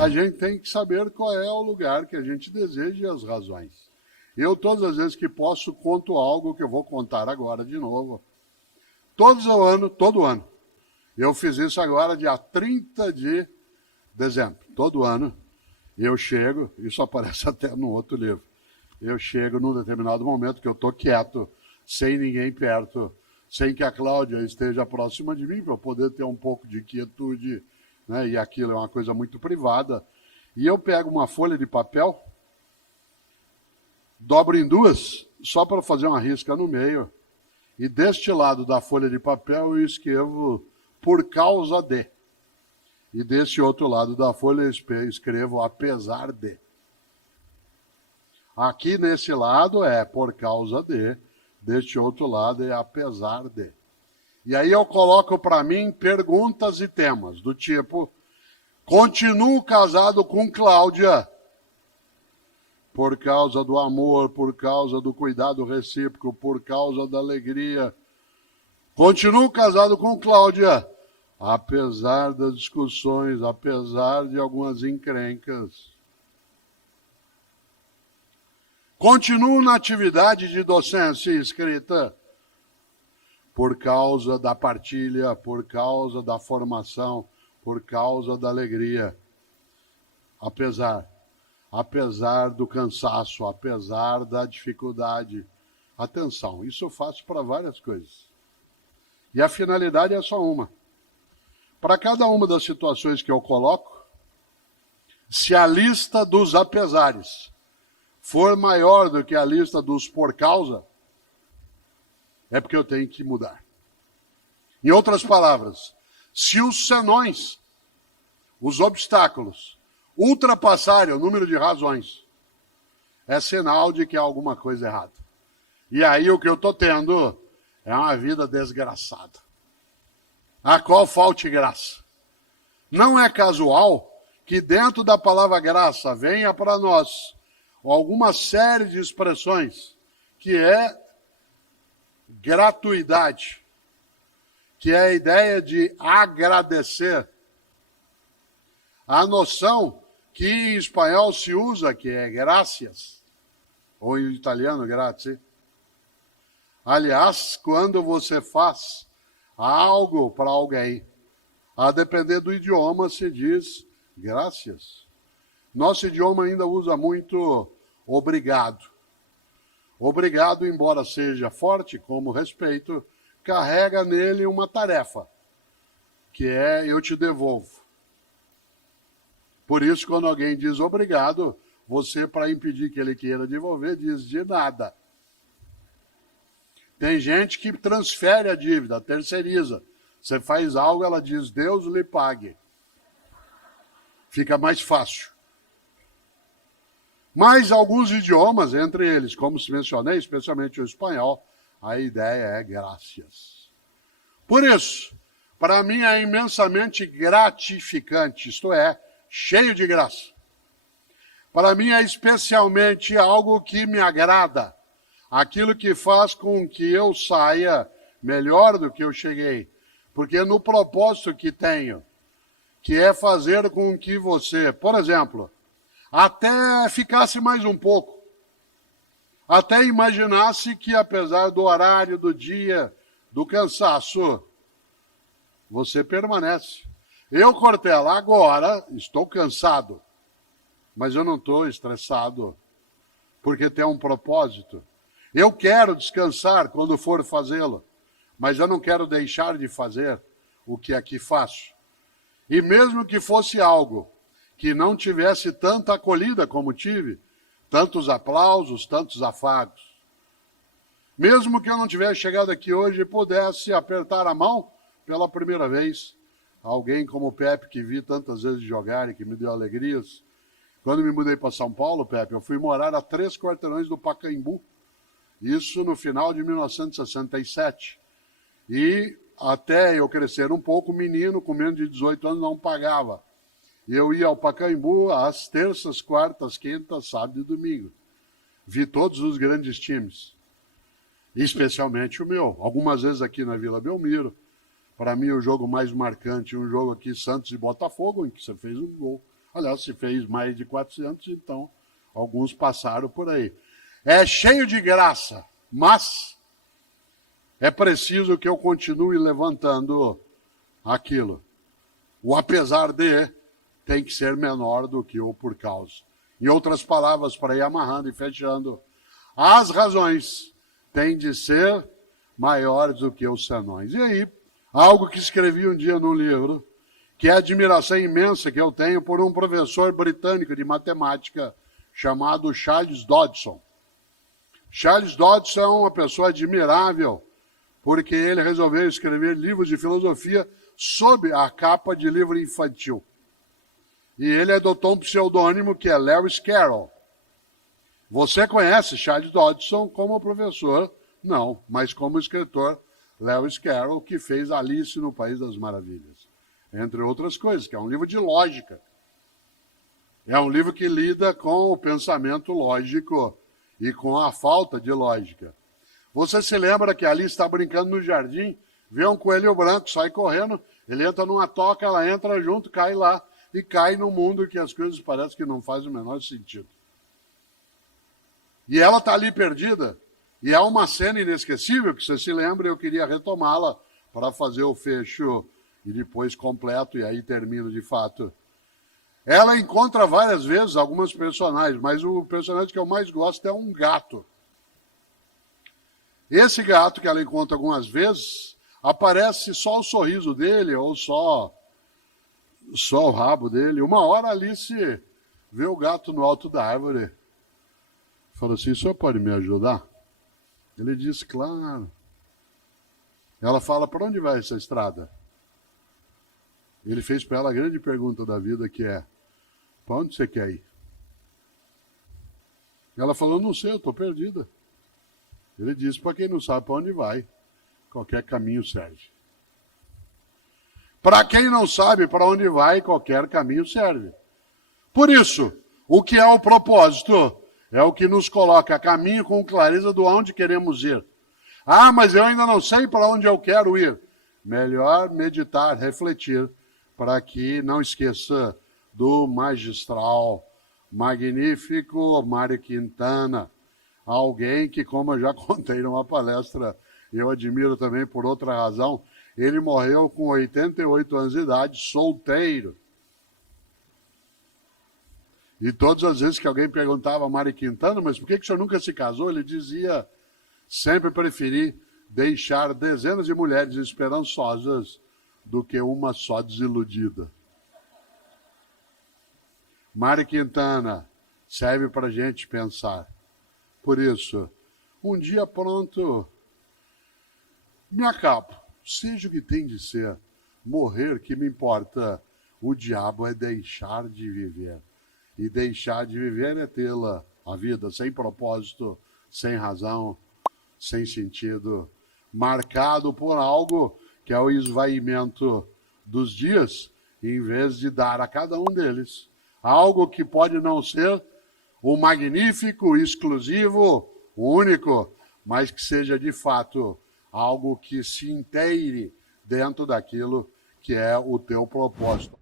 a gente tem que saber qual é o lugar que a gente deseja e as razões. Eu, todas as vezes que posso, conto algo que eu vou contar agora de novo. Todo ano. Eu fiz isso agora dia 30 de dezembro. Todo ano eu chego, isso aparece até no outro livro, eu chego num determinado momento que eu estou quieto, sem ninguém perto, sem que a Cláudia esteja próxima de mim, para eu poder ter um pouco de quietude, né? E aquilo é uma coisa muito privada. E eu pego uma folha de papel, dobro em duas, só para fazer uma risca no meio, e deste lado da folha de papel eu escrevo por causa de. E desse outro lado da folha eu escrevo apesar de. Aqui nesse lado é por causa de, deste outro lado é apesar de. E aí eu coloco para mim perguntas e temas, do tipo, continuo casado com Cláudia, por causa do amor, por causa do cuidado recíproco, por causa da alegria. Continuo casado com Cláudia, apesar das discussões, apesar de algumas encrencas. Continuo na atividade de docência e escrita, por causa da partilha, por causa da formação, por causa da alegria. Apesar do cansaço, apesar da dificuldade. Atenção, isso eu faço para várias coisas. E a finalidade é só uma. Para cada uma das situações que eu coloco, se a lista dos apesares for maior do que a lista dos por causa, é porque eu tenho que mudar. Em outras palavras, se os senões, os obstáculos, ultrapassarem o número de razões, é sinal de que há alguma coisa errada. E aí o que eu estou tendo é uma vida desgraçada, a qual falte graça. Não é casual que dentro da palavra graça venha para nós alguma série de expressões que é gratuidade, que é a ideia de agradecer. A noção que em espanhol se usa, que é gracias, ou em italiano grazie. Aliás, quando você faz algo para alguém, a depender do idioma, se diz gracias. Nosso idioma ainda usa muito obrigado. Obrigado, embora seja forte como respeito, carrega nele uma tarefa, que é eu te devolvo. Por isso, quando alguém diz obrigado, você, para impedir que ele queira devolver, diz de nada. Tem gente que transfere a dívida, terceiriza. Você faz algo, ela diz, Deus lhe pague. Fica mais fácil. Mas alguns idiomas, entre eles, como se mencionei, especialmente o espanhol, a ideia é gracias. Por isso, para mim é imensamente gratificante, isto é, cheio de graça. Para mim é especialmente algo que me agrada, aquilo que faz com que eu saia melhor do que eu cheguei, porque no propósito que tenho, que é fazer com que você, por exemplo, até ficasse mais um pouco, até imaginasse que apesar do horário, do dia, do cansaço, você permanece. Eu, Cortella, agora estou cansado, mas eu não estou estressado, porque tem um propósito. Eu quero descansar quando for fazê-lo, mas eu não quero deixar de fazer o que aqui faço. E mesmo que fosse algo que não tivesse tanta acolhida como tive, tantos aplausos, tantos afagos, mesmo que eu não tivesse chegado aqui hoje e pudesse apertar a mão pela primeira vez, alguém como o Pepe, que vi tantas vezes jogar e que me deu alegrias. Quando me mudei para São Paulo, Pepe, eu fui morar a 3 quarteirões do Pacaembu. Isso no final de 1967. E até eu crescer um pouco, menino com menos de 18 anos não pagava. E eu ia ao Pacaembu às terças, quartas, quintas, sábado e domingo. Vi todos os grandes times. Especialmente o meu. Algumas vezes aqui na Vila Belmiro. Para mim, o jogo mais marcante, um jogo aqui, Santos e Botafogo, em que você fez um gol. Aliás, se fez mais de 400, então alguns passaram por aí. É cheio de graça, mas é preciso que eu continue levantando aquilo. O apesar de tem que ser menor do que o por causa. Em outras palavras, para ir amarrando e fechando, as razões têm de ser maiores do que os senões. E aí, algo que escrevi um dia no livro, que é a admiração imensa que eu tenho por um professor britânico de matemática chamado Charles Dodson. Charles Dodson é uma pessoa admirável, porque ele resolveu escrever livros de filosofia sob a capa de livro infantil. E ele adotou um pseudônimo que é Lewis Carroll. Você conhece Charles Dodson como professor? Não, mas como escritor, Lewis Carroll, que fez Alice no País das Maravilhas. Entre outras coisas, que é um livro de lógica. É um livro que lida com o pensamento lógico e com a falta de lógica. Você se lembra que Alice está brincando no jardim, vê um coelho branco, sai correndo, ele entra numa toca, ela entra junto, cai lá, e cai no mundo que as coisas parecem que não fazem o menor sentido. E ela está ali perdida, e é uma cena inesquecível, que você se lembra, eu queria retomá-la para fazer o fecho e depois completo, e aí termino de fato. Ela encontra várias vezes algumas personagens, mas o personagem que eu mais gosto é um gato. Esse gato que ela encontra algumas vezes, aparece só o sorriso dele, ou só o rabo dele. Uma hora Alice vê o gato no alto da árvore. Fala assim, o senhor pode me ajudar? Ele diz, claro. Ela fala, para onde vai essa estrada? Ele fez para ela a grande pergunta da vida, que é, para onde você quer ir? Ela falou, não sei, eu estou perdida. Ele disse, para quem não sabe para onde vai, qualquer caminho serve. Para quem não sabe para onde vai, qualquer caminho serve. Por isso, o que é o propósito? É o que nos coloca a caminho com clareza do onde queremos ir. Ah, mas eu ainda não sei para onde eu quero ir. Melhor meditar, refletir, para que não esqueça do magistral, magnífico Mário Quintana, alguém que, como eu já contei numa palestra, eu admiro também por outra razão, ele morreu com 88 anos de idade, solteiro. E todas as vezes que alguém perguntava a Mário Quintana, mas por que o senhor nunca se casou? Ele dizia, sempre preferi deixar dezenas de mulheres esperançosas do que uma só desiludida. Mário Quintana serve para a gente pensar. Por isso, um dia pronto, me acabo. Seja o que tem de ser, morrer que me importa. O diabo é deixar de viver. E deixar de viver é tê-la, a vida, sem propósito, sem razão, sem sentido, marcado por algo que é o esvaimento dos dias, em vez de dar a cada um deles algo que pode não ser o magnífico, exclusivo, o único, mas que seja de fato algo que se inteire dentro daquilo que é o teu propósito.